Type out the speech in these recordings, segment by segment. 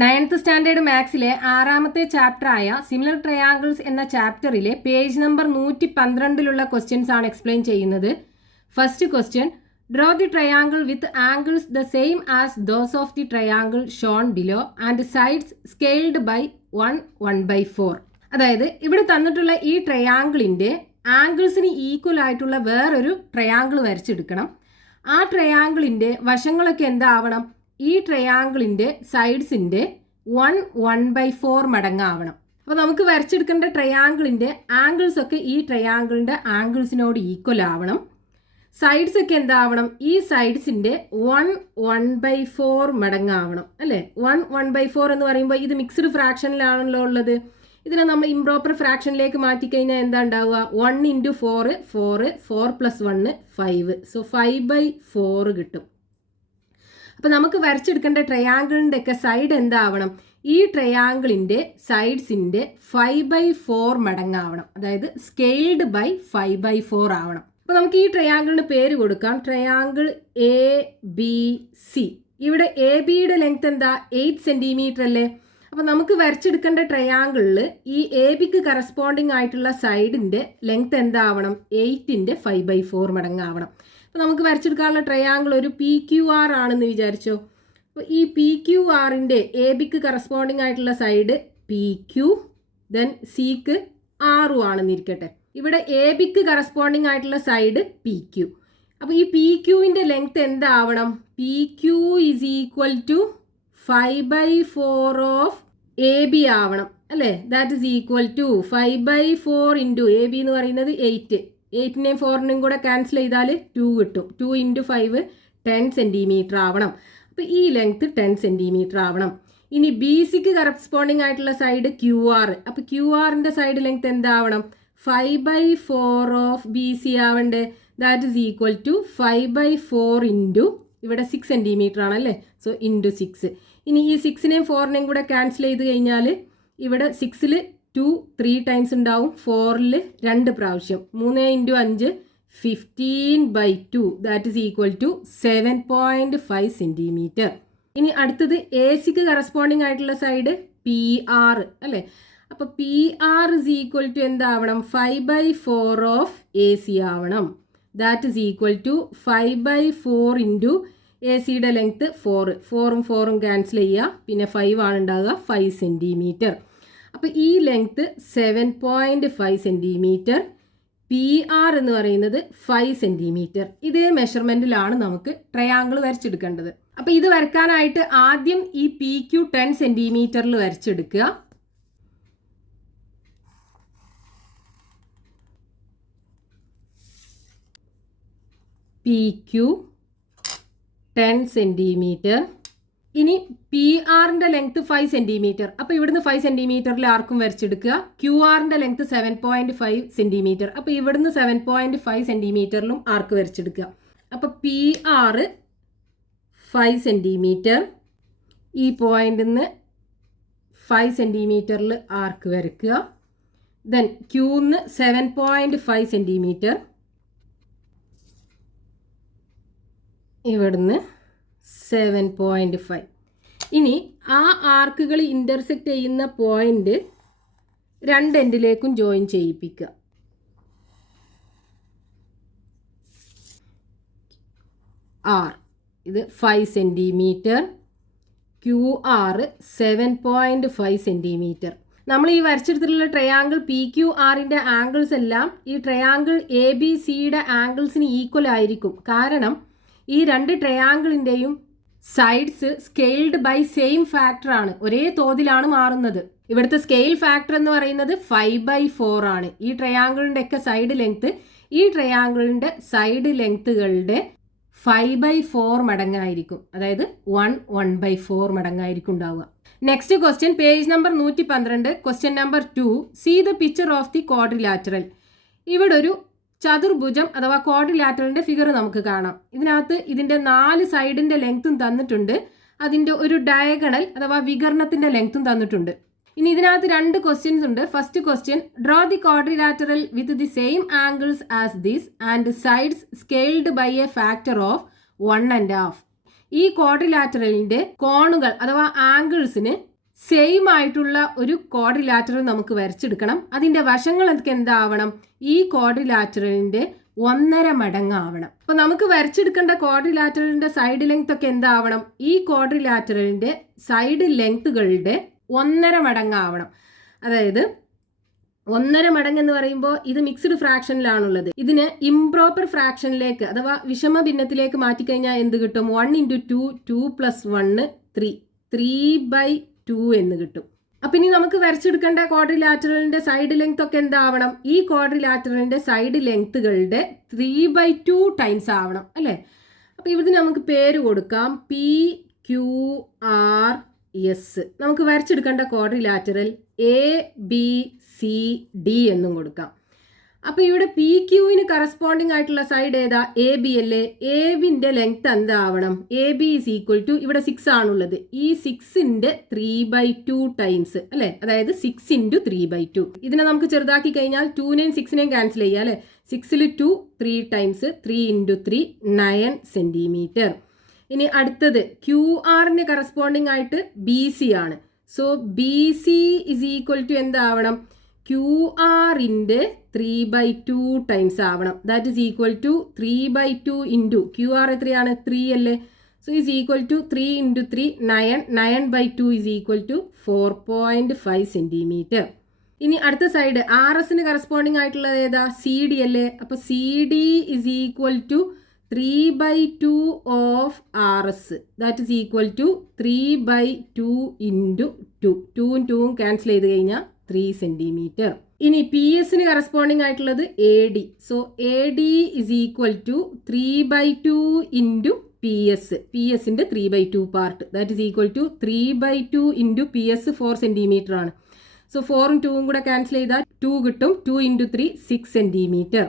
9th standard മാത്സിലെ 6ാമത്തെ ചാപ്റ്ററായ സിമിലർ ട്രയാങ്കിൾസ് എന്ന ചാപ്റ്ററിലെ പേജ് നമ്പർ 112 ക്വസ്റ്റ്യൻസ് ആണ് എക്സ്പ്ലെയിൻ ചെയ്യുന്നത്. First question, draw the triangle with angles the same as those of the triangle shown below and sides scaled by 1/4. അതായത് ഇവിടെ തന്നിട്ടുള്ള ഈ ട്രയാങ്കിളിൻ്റെ ആംഗിൾസിന് ഈക്വൽ ആയിട്ടുള്ള വേറൊരു ട്രയാങ്കിൾ വരച്ചെടുക്കണം. ആ ട്രയാങ്കിളിൻ്റെ വശങ്ങളൊക്കെ എന്താവണം? ഈ ട്രയാങ്കിളിൻ്റെ സൈഡ്സിൻ്റെ 1/4 മടങ്ങാവണം. അപ്പോൾ നമുക്ക് വരച്ചെടുക്കേണ്ട ട്രയാങ്കിളിൻ്റെ ആംഗിൾസ് ഒക്കെ ഈ ട്രയാങ്കിളിൻ്റെ ആംഗിൾസിനോട് ഈക്വൽ ആവണം. സൈഡ്സ് ഒക്കെ എന്താവണം? ഈ സൈഡ്സിൻ്റെ 1/4 മടങ്ങാവണം അല്ലേ. 1/4 എന്ന് പറയുമ്പോൾ ഇത് മിക്സ്ഡ് ഫ്രാക്ഷനിലാണല്ലോ ഉള്ളത്. ഇതിനെ നമ്മൾ ഇംപ്രോപ്പർ ഫ്രാക്ഷനിലേക്ക് മാറ്റിക്കഴിഞ്ഞാൽ എന്താ ഉണ്ടാവുക? 1 × 4 4 4 + 1 5. സോ 5/4 കിട്ടും. അപ്പോൾ നമുക്ക് വരച്ചെടുക്കേണ്ട ട്രയാങ്കിളിൻ്റെ ഒക്കെ സൈഡ് എന്താവണം? ഈ ട്രയാങ്കിളിൻ്റെ സൈഡ്സിൻ്റെ 5/4 മടങ്ങാവണം. അതായത് സ്കെയിൽഡ് ബൈ 5/4 ആവണം. അപ്പോൾ നമുക്ക് ഈ ട്രയാങ്കിളിന് പേര് കൊടുക്കാം. Triangle ABC. ഇവിടെ AB-യുടെ ലെങ്ത് എന്താ? 8 സെൻറ്റിമീറ്റർ അല്ലേ. അപ്പോൾ നമുക്ക് വരച്ചെടുക്കേണ്ട ട്രയാങ്കിളിൽ ഈ AB-ക്ക് കറസ്പോണ്ടിങ് ആയിട്ടുള്ള സൈഡിൻ്റെ ലെങ്ത് എന്താവണം? 8ൻ്റെ 5/4 മടങ്ങാവണം. അപ്പോൾ നമുക്ക് വരച്ചെടുക്കാനുള്ള ട്രയാങ്കിൾ ഒരു PQR ആണെന്ന് വിചാരിച്ചോ. അപ്പോൾ ഈ PQRൻ്റെ AB-ക്ക് കറസ്പോണ്ടിങ് ആയിട്ടുള്ള സൈഡ് PQ, ദെൻ സിക്ക് R ആണെന്ന് ഇരിക്കട്ടെ. ഇവിടെ AB-ക്ക് കറസ്പോണ്ടിങ് ആയിട്ടുള്ള സൈഡ് PQ. അപ്പോൾ ഈ PQവിൻ്റെ ലെങ്ത് എന്താവണം? PQ = 5/4 ഓഫ് AB ആവണം അല്ലേ. That is equal to 5/4 × AB എന്ന് പറയുന്നത് 8. 8നെയും 4നെയും കൂടെ ക്യാൻസൽ ചെയ്താൽ 2 കിട്ടും. 2 × 5 10 സെൻറ്റിമീറ്റർ ആവണം. അപ്പോൾ ഈ ലെങ്ത് 10 സെൻറ്റിമീറ്റർ ആവണം. ഇനി BCക്ക് കറസ്പോണ്ടിങ് ആയിട്ടുള്ള സൈഡ് QR. അപ്പോൾ QRൻ്റെ സൈഡ് ലെങ്ത് എന്താവണം? 5/4 ഓഫ് BC ആവണ്ടേ. ദാറ്റ് ഈസ് ഈക്വൽ ടു 5/4 × ഇവിടെ 6 സെൻറ്റിമീറ്റർ ആണല്ലേ. സോ × 6. ഇനി ഈ 6നെയും 4നെയും കൂടെ ക്യാൻസൽ ചെയ്ത് കഴിഞ്ഞാൽ ഇവിടെ 6ൽ 2 3 ടൈംസ് ഉണ്ടാവും, 4ൽ 2 പ്രാവശ്യം. 3 × 5 15/2. That is equal to 7.5 centimetre. ഇനി അടുത്തത് AC-ക്ക് കറസ്പോണ്ടിങ് ആയിട്ടുള്ള സൈഡ് PR അല്ലേ. അപ്പോൾ PR = എന്താവണം? 5/4 ഓഫ് AC ആവണം. ദാറ്റ് ഈസ് ഈക്വൽ ടു 5/4 × AC-യുടെ ലെങ്ത്ത് 4. 4ഉം 4ഉം ക്യാൻസൽ ചെയ്യുക, പിന്നെ 5 ആണ് ഉണ്ടാകുക, 5 സെൻറ്റിമീറ്റർ. അപ്പോൾ ഈ ലെങ്ത്ത് 7.5 സെൻറ്റിമീറ്റർ. PR എന്ന് പറയുന്നത് 5 സെൻറ്റിമീറ്റർ. ഇതേ മെഷർമെൻറ്റിലാണ് നമുക്ക് ട്രയാങ്കിൾ വരച്ചെടുക്കേണ്ടത്. അപ്പോൾ ഇത് വരക്കാനായിട്ട് ആദ്യം ഈ PQ 10 സെൻറ്റിമീറ്ററിൽ വരച്ചെടുക്കുക. PQ 10 centimetre. ഇനി PR-ൻ്റെ ലെങ്ത്ത് 5 സെൻറ്റിമീറ്റർ. അപ്പോൾ ഇവിടുന്ന് 5 സെൻറ്റിമീറ്ററിൽ ആർക്കും വരച്ചെടുക്കുക. QR-ൻ്റെ ലെങ്ത്ത് 7.5 സെൻറ്റിമീറ്റർ. അപ്പോൾ ഇവിടുന്ന് 7.5 സെൻറ്റിമീറ്ററിലും ആർക്ക് വരച്ചെടുക്കുക. അപ്പോൾ PR 5 സെൻറ്റിമീറ്റർ. ഈ പോയിന്റിൽ നിന്ന് 5 സെൻറ്റിമീറ്ററിൽ ആർക്ക് വരയ്ക്കുക. ദെൻ Qന്ന് 7.5 സെൻറ്റിമീറ്റർ. ഇവിടുന്ന് 7.5. ഇനി ആ ആർക്കുകൾ ഇൻ്റർസെക്റ്റ് ചെയ്യുന്ന പോയിന്റ് 2 എൻഡിലേക്കും ജോയിൻ ചെയ്യിപ്പിക്കുക. R ഇത് 5 സെൻറ്റിമീറ്റർ, QR 7.5 സെൻറ്റിമീറ്റർ. നമ്മൾ ഈ വരച്ചെടുത്തിട്ടുള്ള ട്രയാങ്കിൾ PQRൻ്റെ ആംഗിൾസ് എല്ലാം ഈ ട്രയാങ്കിൾ ABCയുടെ ആംഗിൾസിന് ഈക്വൽ ആയിരിക്കും. കാരണം ഈ 2 ട്രയാങ്കിളിൻ്റെയും sides scaled by same factor ആണ്, ഒരേ തോതിലാണ് മാറുന്നത്. ഇവിടുത്തെ സ്കെയിൽ ഫാക്ടർ എന്ന് പറയുന്നത് 5/4 ആണ്. ഈ ട്രയാങ്കിളിൻ്റെ ഒക്കെ സൈഡ് ലെങ്ത്ത് ഈ ട്രയാങ്കിളിൻ്റെ സൈഡ് ലെങ്ത്തുകളുടെ 5/4 മടങ്ങായിരിക്കും. അതായത് 1/4 മടങ്ങായിരിക്കും ഉണ്ടാവുക. Next question, page number 112, question number 2. See the picture of the quadrilateral. ഇവിടെ ഒരു ചതുർഭുജം അഥവാ ക്വാഡ്രിലാറ്ററലിൻ്റെ ഫിഗർ നമുക്ക് കാണാം. ഇതിനകത്ത് ഇതിൻ്റെ 4 സൈഡിൻ്റെ ലെങ്ത്തും തന്നിട്ടുണ്ട്. അതിൻ്റെ ഒരു ഡയഗണൽ അഥവാ വികരണത്തിൻ്റെ ലെങ്ത്തും തന്നിട്ടുണ്ട്. ഇനി ഇതിനകത്ത് 2 ക്വസ്റ്റ്യൻസ് ഉണ്ട്. First question, draw the quadrilateral with the same angles as this and sides scaled by a factor of 1.5. ഈ ക്വാഡ്രിലാറ്ററലിന്റെ കോണുകൾ അഥവാ ആംഗിൾസിന് സെയിം ആയിട്ടുള്ള ഒരു ക്വാഡ്രിലാറ്ററൽ നമുക്ക് വരച്ചെടുക്കണം. അതിന്റെ വശങ്ങളൊക്കെ എന്താവണം? ഈ ക്വാഡ്രിലാറ്ററലിന്റെ 1.5 മടങ്ങാവണം. അപ്പൊ നമുക്ക് വരച്ചെടുക്കേണ്ട ക്വാഡ്രിലാറ്ററലിന്റെ സൈഡ് ലെങ്ത് ഒക്കെ എന്താവണം? ഈ ക്വാഡ്രിലാറ്ററലിന്റെ സൈഡ് ലെങ്ത്തുകളുടെ 1.5 മടങ്ങാവണം. അതായത് 1.5 മടങ്ങ് എന്ന് പറയുമ്പോൾ ഇത് മിക്സ്ഡ് ഫ്രാക്ഷനിലാണുള്ളത്. ഇതിന് ഇംപ്രോപ്പർ ഫ്രാക്ഷനിലേക്ക് അഥവാ വിഷമ ഭിന്നത്തിലേക്ക് മാറ്റിക്കഴിഞ്ഞാൽ എന്ത് കിട്ടും? 1 × 2 2 + 1 3 3/2 എന്ന് കിട്ടും. അപ്പൊ ഇനി നമുക്ക് വരച്ചെടുക്കേണ്ട ക്വാഡ്രിലാറ്ററലിന്റെ സൈഡ് ലെങ്ത് ഒക്കെ എന്താവണം? ഈ ക്വാഡ്രിലാറ്ററലിന്റെ സൈഡ് ലെങ്ത്തുകളുടെ 3/2 ടൈംസ് ആവണം അല്ലേ? അപ്പൊ ഇതിന് നമുക്ക് പേര് കൊടുക്കാം PQRS. നമുക്ക് വരച്ചെടുക്കേണ്ട ക്വാഡ്രിലാറ്ററൽ ABCD എന്നും കൊടുക്കാം. അപ്പൊ ഇവിടെ PQവിന് കറസ്പോണ്ടിങ് ആയിട്ടുള്ള സൈഡ് ഏതാ? AB അല്ലേ? ABന്റെ ലെങ്ത് എന്താവണം? AB = ഇവിടെ 6 ആണുള്ളത്. ഈ 6ന്റെ 3/2 ടൈംസ് അല്ലെ? അതായത് 6 × 3/2. ഇതിനെ നമുക്ക് ചെറുതാക്കി കഴിഞ്ഞാൽ 2നെയും 6നെയും ക്യാൻസൽ ചെയ്യാം അല്ലെ? 6ൽ 2 3 ടൈംസ് 3 × 3 9 സെന്റിമീറ്റർ. ഇനി അടുത്തത് QR-ന് കറസ്പോണ്ടിങ് ആയിട്ട് BC ആണ്. സോ BC = എന്താവണം? QR-ന്റെ 3/2 ടൈംസ് ആവണം. That is equal to 3/2 into QR എത്രയാണ്? 3 അല്ലേ? So is equal to 3 × 3 9 9/2 is equal to 4.5 centimetre. ഇനി അടുത്ത സൈഡ് RSന് കറസ്പോണ്ടിങ് ആയിട്ടുള്ളത് ഏതാ? CD അല്ലേ? അപ്പൊ CD is equal to 3/2 of RS. That is equal to 3/2 into 2. 2ഉം 2ഉം ക്യാൻസൽ ചെയ്ത് കഴിഞ്ഞാൽ 3 സെന്റിമീറ്റർ. ഇനി PS-ന് കറസ്പോണ്ടിങ് ആയിട്ടുള്ളത് AD. So AD is equal to 3/2 into PS. PS-ന്റെ 3/2 part. That is equal to 3/2 into PS 4 centimetre ആണ്. സോ 4ഉം 2ഉം കൂടെ ക്യാൻസൽ ചെയ്താൽ 2 കിട്ടും. 2 × 3 6 സെന്റിമീറ്റർ.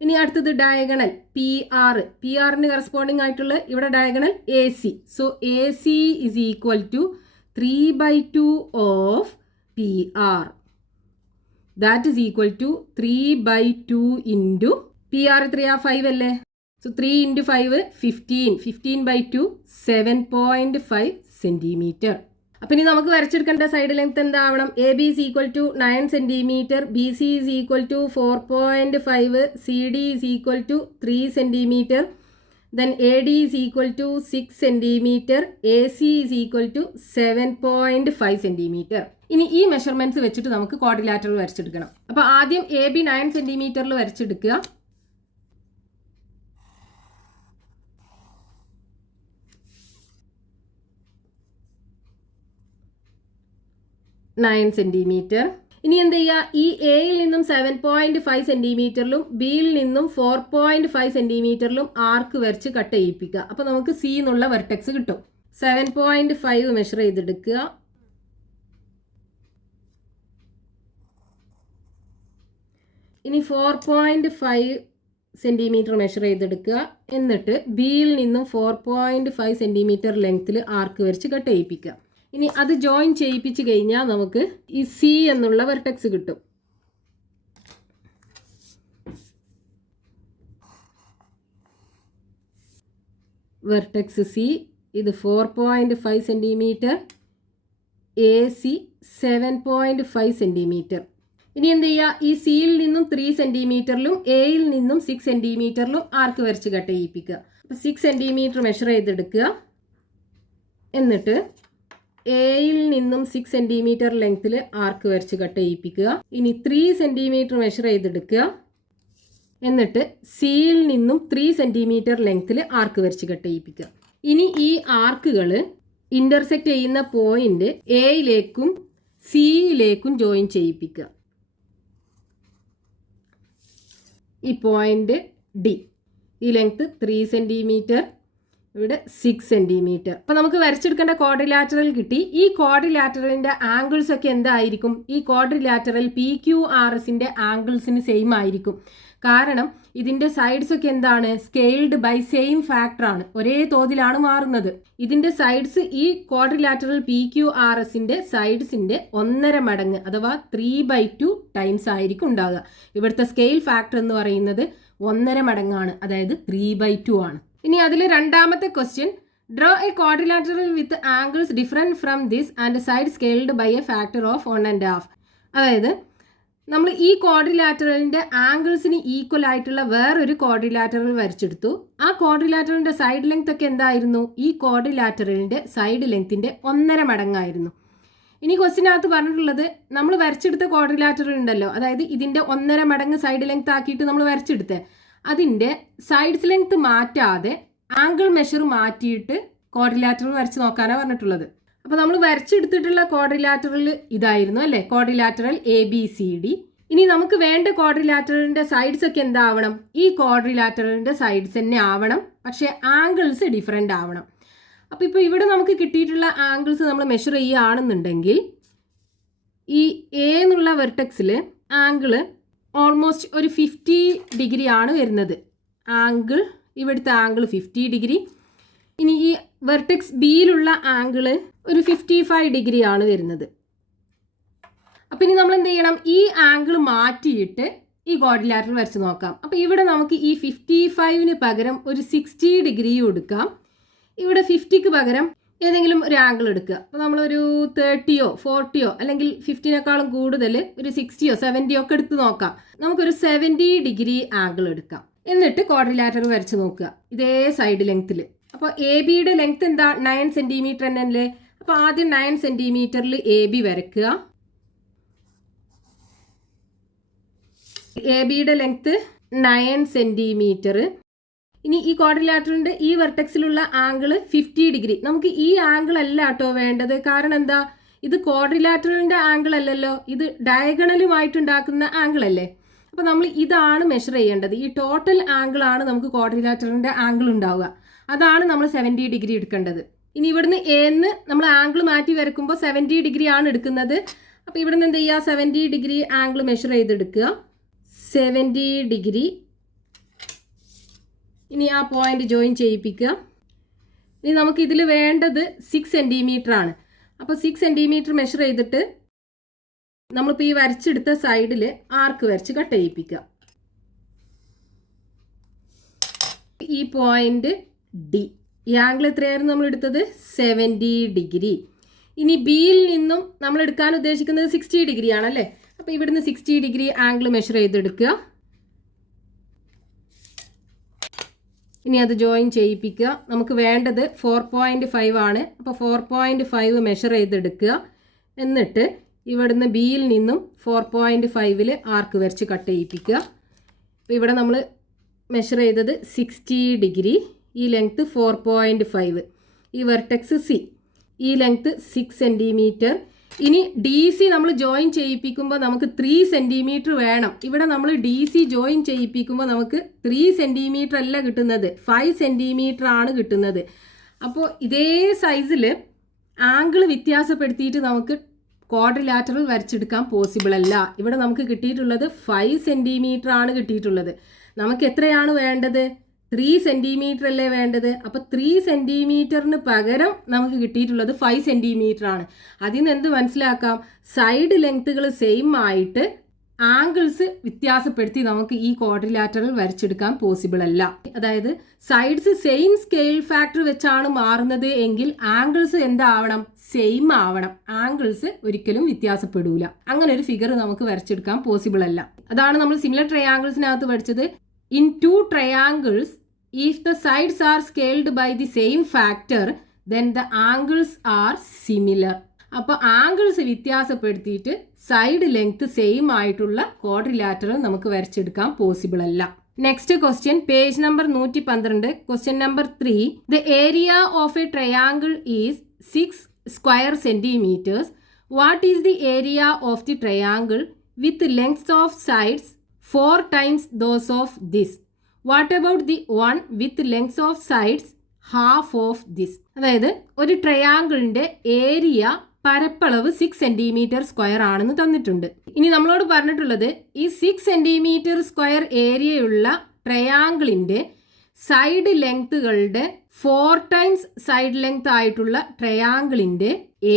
ഇനി അടുത്തത് ഡയഗണൽ PR-ന് കറസ്പോണ്ടിങ് ആയിട്ടുള്ള ഇവിടെ diagonal AC. So AC is equal to 3/2 of PR. That is equal to 3/2 into PR എത്രയാ? 5 അല്ലേ? സോ 3 × 5 15. 15/2 7.5 സെന്റിമീറ്റർ. അപ്പൊ ഇനി നമുക്ക് വരച്ചെടുക്കേണ്ട സൈഡ് ലെങ്ത് എന്താവണം? AB is equal to 9 centimetre, BC is equal to 4.5, CD is equal to 3 centimetre, then AD is equal to 6 centimetre, AC is equal to 7.5 centimetre. ഇനി ഈ measurements വെച്ചിട്ട് നമുക്ക് ക്വാഡ്രിലാറ്ററൽ വരച്ചെടുക്കണം. അപ്പൊ ആദ്യം AB 9 സെന്റിമീറ്ററിൽ വരച്ചെടുക്കുക. സെന്റിമീറ്റർ. ഇനി എന്ത് ചെയ്യുക? ഈ എയിൽ നിന്നും 7.5 സെന്റിമീറ്ററിലും ബിയിൽ നിന്നും 4.5 സെന്റിമീറ്ററിലും ആർക്ക് വരച്ച് കട്ട് ചെയ്യിപ്പിക്കുക. അപ്പൊ നമുക്ക് C എന്നുള്ള വെർട്ടെക്സ് കിട്ടും. 7.5 മെഷർ ചെയ്തെടുക്കുക. ഇനി 4.5 സെന്റിമീറ്റർ മെഷർ ചെയ്തെടുക്കുക. എന്നിട്ട് ബിയിൽ നിന്നും 4.5 സെന്റിമീറ്റർ ലെങ്ത്തിൽ ആർക്ക് വരച്ച് കട്ട് ചെയ്യിപ്പിക്കുക. ഇനി അത് ജോയിൻ ചെയ്യിപ്പിച്ച് കഴിഞ്ഞാൽ നമുക്ക് ഈ C എന്നുള്ള വെർട്ടെക്സ് കിട്ടും. വെർട്ടെക്സ് C ഇത് 4.5 സെന്റിമീറ്റർ, AC 7.5 സെന്റിമീറ്റർ. ഇനി എന്ത് ചെയ്യുക? ഈ സിയിൽ നിന്നും 3 സെന്റിമീറ്ററിലും എയിൽ നിന്നും 6 സെന്റിമീറ്ററിലും ആർക്ക് വരച്ച് കട്ട് ചെയ്യിപ്പിക്കുക. അപ്പോൾ 6 സെന്റിമീറ്റർ മെഷർ ചെയ്തെടുക്കുക. എന്നിട്ട് എയിൽ നിന്നും 6 സെന്റിമീറ്റർ ലെങ്ത്തിൽ ആർക്ക് വരച്ച് കട്ട് ചെയ്യിപ്പിക്കുക. ഇനി 3 സെന്റിമീറ്റർ മെഷർ ചെയ്തെടുക്കുക. എന്നിട്ട് സിയിൽ നിന്നും 3 സെന്റിമീറ്റർ ലെങ്ത്തിൽ ആർക്ക് വരച്ച് കട്ട് ചെയ്യിപ്പിക്കുക. ഇനി ഈ ആർക്കുകൾ ഇന്റർസെക്റ്റ് ചെയ്യുന്ന പോയിന്റ് എയിലേക്കും സിയിലേക്കും ജോയിൻ ചെയ്യിപ്പിക്കുക. ഈ പോയിന്റ് ഡി, ഈ ലെങ്ത് 3 സെന്റിമീറ്റർ, ഇവിടെ 6 സെന്റിമീറ്റർ. അപ്പൊ നമുക്ക് വരച്ചെടുക്കേണ്ട ക്വാഡ്രിലാറ്ററൽ കിട്ടി. ഈ ക്വാഡ്രിലാറ്ററലിന്റെ ആംഗിൾസ് ഒക്കെ എന്തായിരിക്കും? ഈ ക്വാഡ്രിലാറ്ററൽ PQRSന്റെ ആംഗിൾസിന് സെയിം ആയിരിക്കും. കാരണം ഇതിന്റെ സൈഡ്സ് ഒക്കെ എന്താണ്? സ്കെയിൽഡ് ബൈ സെയിം ഫാക്ടർ ആണ്, ഒരേ തോതിലാണ് മാറുന്നത്. ഇതിന്റെ സൈഡ്സ് ഈ ക്വാഡ്രിലാറ്ററൽ PQRSന്റെ സൈഡ്സിന്റെ 1.5 മടങ്ങ് അഥവാ 3/2 ടൈംസ് ആയിരിക്കും ഉണ്ടാകുക. ഇവിടുത്തെ സ്കെയിൽ ഫാക്ടർ എന്ന് പറയുന്നത് 1.5 മടങ്ങാണ്, അതായത് 3/2 ആണ്. ഇനി അതിൽ രണ്ടാമത്തെ question, draw a quadrilateral with angles different from this and side scaled by a factor of 1.5. അതായത് നമ്മൾ ഈ ക്വാഡ്രിലാറ്ററലിൻ്റെ ആംഗിൾസിന് ഈക്വൽ ആയിട്ടുള്ള വേറൊരു ക്വാഡ്രിലാറ്ററൽ വരച്ചെടുത്തു. ആ ക്വാഡ്രിലാറ്ററലിൻ്റെ സൈഡ് ലെങ്ത് ഒക്കെ എന്തായിരുന്നു? ഈ ക്വാഡ്രിലാറ്ററലിൻ്റെ സൈഡ് ലെങ്ത്തിൻ്റെ 1.5 മടങ്ങായിരുന്നു. ഇനി ക്വസ്റ്റിനകത്ത് പറഞ്ഞിട്ടുള്ളത് നമ്മൾ വരച്ചെടുത്ത ക്വാഡ്രിലാറ്ററൽ ഉണ്ടല്ലോ, അതായത് ഇതിൻ്റെ 1.5 മടങ്ങ് സൈഡ് ലെങ്ത് ആക്കിയിട്ട് നമ്മൾ വരച്ചെടുത്തത്, അതിൻ്റെ സൈഡ്സ് ലെങ്ത് മാറ്റാതെ ആംഗിൾ മെഷർ മാറ്റിയിട്ട് ക്വാഡ്രിലാറ്ററൽ വരച്ച് നോക്കാനാണ് പറഞ്ഞിട്ടുള്ളത്. അപ്പോൾ നമ്മൾ വരച്ചെടുത്തിട്ടുള്ള ക്വാഡ്രിലാറ്ററൽ ഇതായിരുന്നു അല്ലേ, ക്വാഡ്രിലാറ്ററൽ ABCD. ഇനി നമുക്ക് വേണ്ട ക്വാഡ്രിലാറ്ററലിൻ്റെ സൈഡ്സ് ഒക്കെ എന്താവണം? ഈ ക്വാഡ്രിലാറ്ററലിൻ്റെ സൈഡ്സ് തന്നെ ആവണം, പക്ഷേ ആംഗിൾസ് ഡിഫറെൻ്റ് ആവണം. അപ്പോൾ ഇപ്പോൾ ഇവിടെ നമുക്ക് കിട്ടിയിട്ടുള്ള ആംഗിൾസ് നമ്മൾ മെഷർ ചെയ്യുകയാണെന്നുണ്ടെങ്കിൽ ഈ A എന്നുള്ള വെർട്ടെക്സിൽ ആംഗിള് ഓൾമോസ്റ്റ് ഒരു 50 ഡിഗ്രി ആണ് വരുന്നത്. ആംഗിൾ ഇവിടുത്തെ ആംഗിൾ 50 ഡിഗ്രി. ഇനി ഈ വെർട്ടെക്സ് ബിയിലുള്ള ആംഗിള് ഒരു 55 ഡിഗ്രി ആണ് വരുന്നത്. അപ്പം ഇനി നമ്മൾ എന്ത് ചെയ്യണം? ഈ ആംഗിൾ മാറ്റിയിട്ട് ഈ ക്വാഡ്രിലാറ്ററൽ വരച്ച് നോക്കാം. അപ്പോൾ ഇവിടെ നമുക്ക് ഈ 55ന് പകരം ഒരു 60 ഡിഗ്രി കൊടുക്കാം. ഇവിടെ 50ക്ക് പകരം ഏതെങ്കിലും ഒരു ആംഗിൾ എടുക്കുക. അപ്പോൾ നമ്മളൊരു 30യോ 40യോ അല്ലെങ്കിൽ 50നേക്കാളും കൂടുതൽ ഒരു 60യോ 70യോ ഒക്കെ എടുത്ത് നോക്കാം. നമുക്കൊരു 70 ഡിഗ്രി ആംഗിൾ എടുക്കാം. എന്നിട്ട് ക്വാഡ്രിലാറ്ററൽ വരച്ച് നോക്കുക ഇതേ സൈഡ് ലെങ്ത്തിൽ. അപ്പോൾ ABയുടെ ലെങ്ത് എന്താ? 9 സെൻറ്റിമീറ്റർ തന്നെയല്ലേ. അപ്പോൾ ആദ്യം 9 സെൻറ്റിമീറ്ററിൽ AB വരയ്ക്കുക. ABയുടെ ലെങ്ത് 9 സെൻറ്റിമീറ്റർ. ഇനി ഈ ക്വാഡ്രിലാറ്ററിൻ്റെ ഈ വെർട്ടെക്സിലുള്ള ആംഗിൾ 50 ഡിഗ്രി. നമുക്ക് ഈ ആംഗിൾ അല്ല കേട്ടോ വേണ്ടത്. കാരണം എന്താ? ഇത് ക്വാഡ്രിലാറ്ററിൻ്റെ ആംഗിൾ അല്ലല്ലോ, ഇത് ഡയഗണലുമായിട്ടുണ്ടാക്കുന്ന ആംഗിൾ അല്ലേ. അപ്പോൾ നമ്മൾ ഇതാണ് മെഷർ ചെയ്യേണ്ടത്. ഈ ടോട്ടൽ ആംഗിൾ ആണ് നമുക്ക് ക്വാഡ്രിലാറ്ററിൻ്റെ ആംഗിൾ ഉണ്ടാവുക. അതാണ് നമ്മൾ 70 ഡിഗ്രി എടുക്കേണ്ടത്. ഇനി ഇവിടുന്ന് എന്ന് നമ്മൾ ആംഗിൾ മാറ്റി വരയ്ക്കുമ്പോൾ 70 ഡിഗ്രി ആണ് എടുക്കുന്നത്. അപ്പോൾ ഇവിടുന്ന് എന്ത് ചെയ്യുക? 70 ഡിഗ്രി ആംഗിൾ മെഷർ ചെയ്തെടുക്കുക. 70 ഡിഗ്രി. ഇനി ആ പോയിന്റ് ജോയിൻ ചെയ്യിപ്പിക്കുക. ഇനി നമുക്ക് ഇതിൽ വേണ്ടത് 6 സെൻറ്റിമീറ്റർ ആണ്. അപ്പോൾ 6 സെൻറ്റിമീറ്റർ മെഷർ ചെയ്തിട്ട് നമ്മളിപ്പോൾ ഈ വരച്ചെടുത്ത സൈഡിൽ ആർക്ക് വരച്ച് കട്ട് ചെയ്യിപ്പിക്കുക. ഈ പോയിന്റ് D. ഈ ആംഗിൾ എത്രയായിരുന്നു നമ്മൾ എടുത്തത്? 70 ഡിഗ്രി. ഇനി ബിയിൽ നിന്നും നമ്മൾ എടുക്കാൻ ഉദ്ദേശിക്കുന്നത് 60 ഡിഗ്രി ആണല്ലേ. അപ്പോൾ ഇവിടുന്ന് 60 ഡിഗ്രി ആംഗിൾ മെഷർ ചെയ്തെടുക്കുക. ഇനി അത് ജോയിൻ ചെയ്യിപ്പിക്കുക. നമുക്ക് വേണ്ടത് 4.5 ആണ്. അപ്പോൾ 4.5 മെഷർ ചെയ്തെടുക്കുക. എന്നിട്ട് ഇവിടുന്ന് ബിയിൽ നിന്നും 4.5ൽ ആർക്ക് വരച്ച് കട്ട് ചെയ്യിപ്പിക്കുക. അപ്പോൾ ഇവിടെ നമ്മൾ മെഷർ ചെയ്തത് 60 ഡിഗ്രി. ഈ ലെങ്ത്ത് 4.5. ഈ വെർട്ടെക്സ് C. ഈ ലെങ്ത്ത് 6 സെൻറ്റിമീറ്റർ. ഇനി DC നമ്മൾ ജോയിൻ ചെയ്യിപ്പിക്കുമ്പോൾ നമുക്ക് 3 സെൻറ്റിമീറ്റർ വേണം. ഇവിടെ നമ്മൾ DC ജോയിൻ ചെയ്യിപ്പിക്കുമ്പോൾ നമുക്ക് 3 സെൻറ്റിമീറ്റർ അല്ല കിട്ടുന്നത്, 5 സെൻറ്റിമീറ്റർ ആണ് കിട്ടുന്നത്. അപ്പോൾ ഇതേ സൈസിൽ ആംഗിൾ വ്യത്യാസപ്പെടുത്തിയിട്ട് നമുക്ക് ക്വാഡ്രിലാറ്ററൽ വരച്ചെടുക്കാൻ പോസിബിൾ അല്ല. ഇവിടെ നമുക്ക് കിട്ടിയിട്ടുള്ളത് 5 സെൻറ്റിമീറ്റർ ആണ് കിട്ടിയിട്ടുള്ളത്. നമുക്ക് എത്രയാണ് വേണ്ടത്? 3 സെൻറ്റിമീറ്റർ അല്ലേ വേണ്ടത്. അപ്പോൾ 3 സെൻറ്റിമീറ്ററിന് പകരം നമുക്ക് കിട്ടിയിട്ടുള്ളത് 5 സെൻറ്റിമീറ്റർ ആണ്. അതിൽ നിന്ന് എന്ത് മനസ്സിലാക്കാം? സൈഡ് ലെങ്ത്തുകൾ സെയിം ആയിട്ട് ആംഗിൾസ് വ്യത്യാസപ്പെടുത്തി നമുക്ക് ഈ ക്വാഡ്രിലാറ്ററൽ വരച്ചെടുക്കാൻ പോസിബിൾ അല്ല. അതായത് സൈഡ്സ് സെയിം സ്കെയിൽ ഫാക്ടർ വെച്ചാണ് മാറുന്നത് എങ്കിൽ ആംഗിൾസ് എന്താവണം? സെയിം ആവണം. ആംഗിൾസ് ഒരിക്കലും വ്യത്യാസപ്പെടൂല. അങ്ങനെ ഒരു ഫിഗർ നമുക്ക് വരച്ചെടുക്കാൻ പോസിബിൾ അല്ല. അതാണ് നമ്മൾ സിമിലർ ട്രയാങ്കിൾസിനകത്ത് പഠിച്ചത്. In two triangles, if the sides are scaled by the same factor, then the angles are similar. അപ്പോൾ ആംഗിൾസ് വ്യത്യാസപ്പെടുത്തിയിട്ട് സൈഡ് ലെങ്ത് സെയിം ആയിട്ടുള്ള ക്വാഡ്രിലാറ്ററൽ നമുക്ക് വരച്ചെടുക്കാൻ പോസിബിൾ അല്ല. Next question, page number 112, question number 3. The area of A triangle is 6 square centimetres. What is the area of the triangle with length of sides 4 times those of this? What about the one with lengths of sides half of this? അതായത് ഒരു ട്രയാങ്കിളിൻ്റെ area പരപ്പളവ് 6 centimetre square ആണെന്ന് തന്നിട്ടുണ്ട്. ഇനി നമ്മളോട് പറഞ്ഞിട്ടുള്ളത് ഈ 6 centimetre square ഏരിയയുള്ള ട്രയാങ്കിളിൻ്റെ സൈഡ് ലെങ്ത്തുകളുടെ 4 times സൈഡ് ലെങ്ത് ആയിട്ടുള്ള ട്രയാങ്കിളിൻ്റെ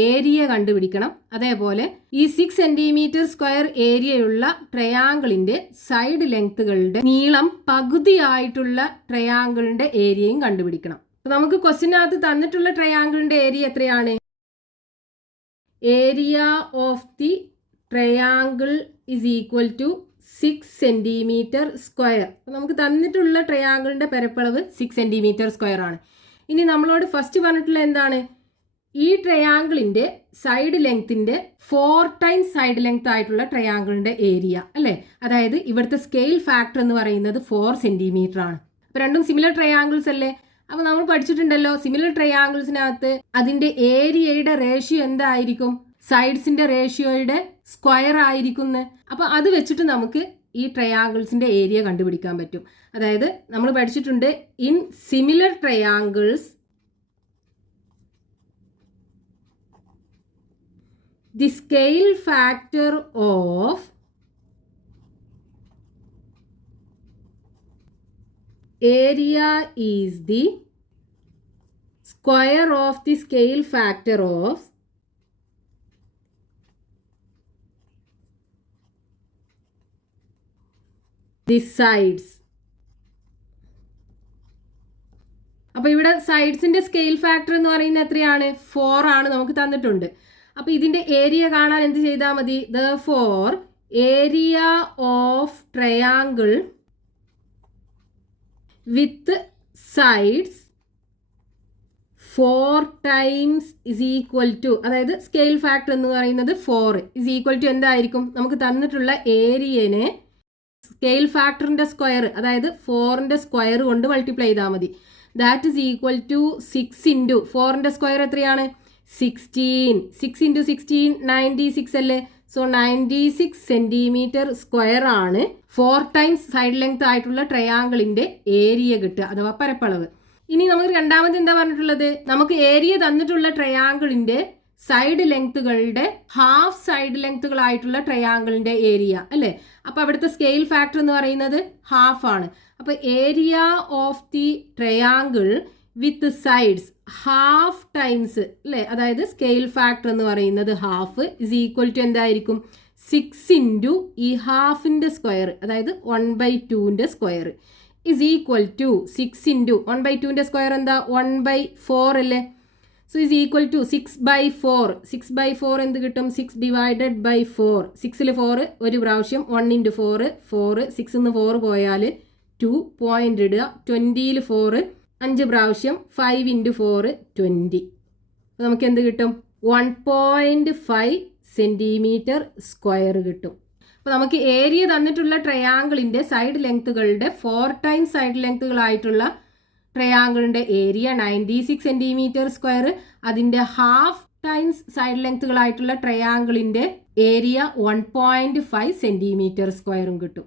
ഏരിയ കണ്ടുപിടിക്കണം. അതേപോലെ ഈ 6 സെൻറ്റിമീറ്റർ സ്ക്വയർ ഏരിയയുള്ള ട്രയാങ്കിളിൻ്റെ സൈഡ് ലെങ്ത്തുകളുടെ നീളം പകുതിയായിട്ടുള്ള ട്രയാങ്കിളിൻ്റെ ഏരിയയും കണ്ടുപിടിക്കണം. അപ്പോൾ നമുക്ക് ക്വസ്റ്റ്യനകത്ത് തന്നിട്ടുള്ള ട്രയാങ്കിളിൻ്റെ ഏരിയ എത്രയാണ്? Area of the triangle is equal to 6 centimetre square. അപ്പോൾ നമുക്ക് തന്നിട്ടുള്ള ട്രയാങ്കിളിൻ്റെ പരപ്പളവ് 6 സെൻറ്റിമീറ്റർ സ്ക്വയർ ആണ്. ഇനി നമ്മളോട് ഫസ്റ്റ് പറഞ്ഞിട്ടുള്ള എന്താണ്? ഈ ട്രയാങ്കിളിൻ്റെ സൈഡ് ലെങ്ത്തിൻ്റെ 4 ടൈംസ് സൈഡ് ലെങ്ത് ആയിട്ടുള്ള ട്രയാങ്കിളിൻ്റെ ഏരിയ അല്ലേ? അതായത് ഇവിടുത്തെ സ്കെയിൽ ഫാക്ടർ എന്ന് പറയുന്നത് 4 സെൻറ്റിമീറ്റർ ആണ്. അപ്പോൾ രണ്ടും സിമിലർ ട്രയാങ്കിൾസ് അല്ലേ? അപ്പോൾ നമ്മൾ പഠിച്ചിട്ടുണ്ടല്ലോ, സിമിലർ ട്രയാങ്കിൾസിനകത്ത് അതിൻ്റെ ഏരിയയുടെ റേഷ്യോ എന്തായിരിക്കും? സൈഡ്സിൻ്റെ റേഷ്യോയുടെ സ്ക്വയർ ആയിരിക്കും. അപ്പോൾ അത് വെച്ചിട്ട് നമുക്ക് ഈ ട്രയാങ്കിൾസിൻ്റെ ഏരിയ കണ്ടുപിടിക്കാൻ പറ്റും. അതായത് നമ്മൾ പഠിച്ചിട്ടുണ്ട്, in similar triangles the scale factor of area is the square of the scale factor of the sides. അപ്പോൾ ഇവിടെ സൈഡ്സിൻ്റെ സ്കെയിൽ ഫാക്ടർ എന്ന് പറയുന്നത് എത്രയാണ്? 4 ആണ് നമുക്ക് തന്നിട്ടുണ്ട്. അപ്പോൾ ഇതിൻ്റെ ഏരിയ കാണാൻ എന്ത് ചെയ്താൽ മതി? Therefore, area of triangle with sides 4 times is equal to, അതായത് സ്കെയിൽ ഫാക്ടർ എന്ന് പറയുന്നത് 4 ഇസ് ഈക്വൽ ടു എന്തായിരിക്കും? നമുക്ക് തന്നിട്ടുള്ള ഏരിയനെ സ്കെയിൽ ഫാക്ടറിൻ്റെ സ്ക്വയർ, അതായത് 4ൻ്റെ സ്ക്വയർ കൊണ്ട് മൾട്ടിപ്ലൈ ചെയ്താൽ മതി. That is equal to 6 into 4ൻ്റെ സ്ക്വയർ എത്രയാണ്? 16. 6 ഇൻറ്റു 16 96 അല്ലേ? സോ 96 സെൻറ്റിമീറ്റർ സ്ക്വയർ ആണ് 4 ടൈംസ് സൈഡ് ലെങ്ത് ആയിട്ടുള്ള ട്രയാങ്കിളിൻ്റെ ഏരിയ കിട്ടുക, അഥവാ പരപ്പളവ്. ഇനി നമുക്ക് രണ്ടാമത് എന്താ പറഞ്ഞിട്ടുള്ളത്? നമുക്ക് ഏരിയ തന്നിട്ടുള്ള ട്രയാങ്കിളിൻ്റെ സൈഡ് ലെങ്ത്തുകളുടെ ഹാഫ് സൈഡ് ലെങ്ത്തുകളായിട്ടുള്ള ട്രയാങ്കിളിൻ്റെ ഏരിയ അല്ലേ? അപ്പോൾ അവിടുത്തെ സ്കെയിൽ ഫാക്ടർ എന്ന് പറയുന്നത് ഹാഫ് ആണ്. അപ്പോൾ area of the triangle with sides half times അല്ലേ? അതായത് സ്കെയിൽ ഫാക്ടർ എന്ന് പറയുന്നത് ഹാഫ് ഇസ് ഈക്വൽ ടു എന്തായിരിക്കും? 6 ഇൻറ്റു ഈ ഹാഫിൻ്റെ സ്ക്വയർ, അതായത് 1/2ൻ്റെ square is equal to 6 into 1/2ൻ്റെ സ്ക്വയർ എന്താ? 1/4 അല്ലേ? So is equal to 6/4. 6/4 എന്ത് കിട്ടും? 6 ഡിവൈഡഡ് ബൈ 4. 6ൽ 4 ഒരു പ്രാവശ്യം, 1 ഇൻറ്റു 4 4, 6ന്ന് 4 പോയാൽ 2 പോയിൻ്റ് ഇടുക, 20ൽ 4 5 പ്രാവശ്യം, 5 ഇൻറ്റു 4 20. അപ്പോൾ നമുക്ക് എന്ത് കിട്ടും? 1.5 സെൻറ്റിമീറ്റർ സ്ക്വയർ കിട്ടും. അപ്പോൾ നമുക്ക് ഏരിയ തന്നിട്ടുള്ള ട്രയാങ്കിളിൻ്റെ സൈഡ് ലെങ്ത്തുകളുടെ 4 ടൈംസ് സൈഡ് ലെങ്ത്തുകളായിട്ടുള്ള ട്രയാങ്കിളിൻ്റെ ഏരിയ 96 സെൻറ്റിമീറ്റർ സ്ക്വയർ, അതിൻ്റെ ഹാഫ് ടൈംസ് സൈഡ് ലെങ്ത്തുകളായിട്ടുള്ള ട്രയാങ്കിളിൻ്റെ ഏരിയ 1.5 സെൻറ്റിമീറ്റർ സ്ക്വയറും കിട്ടും.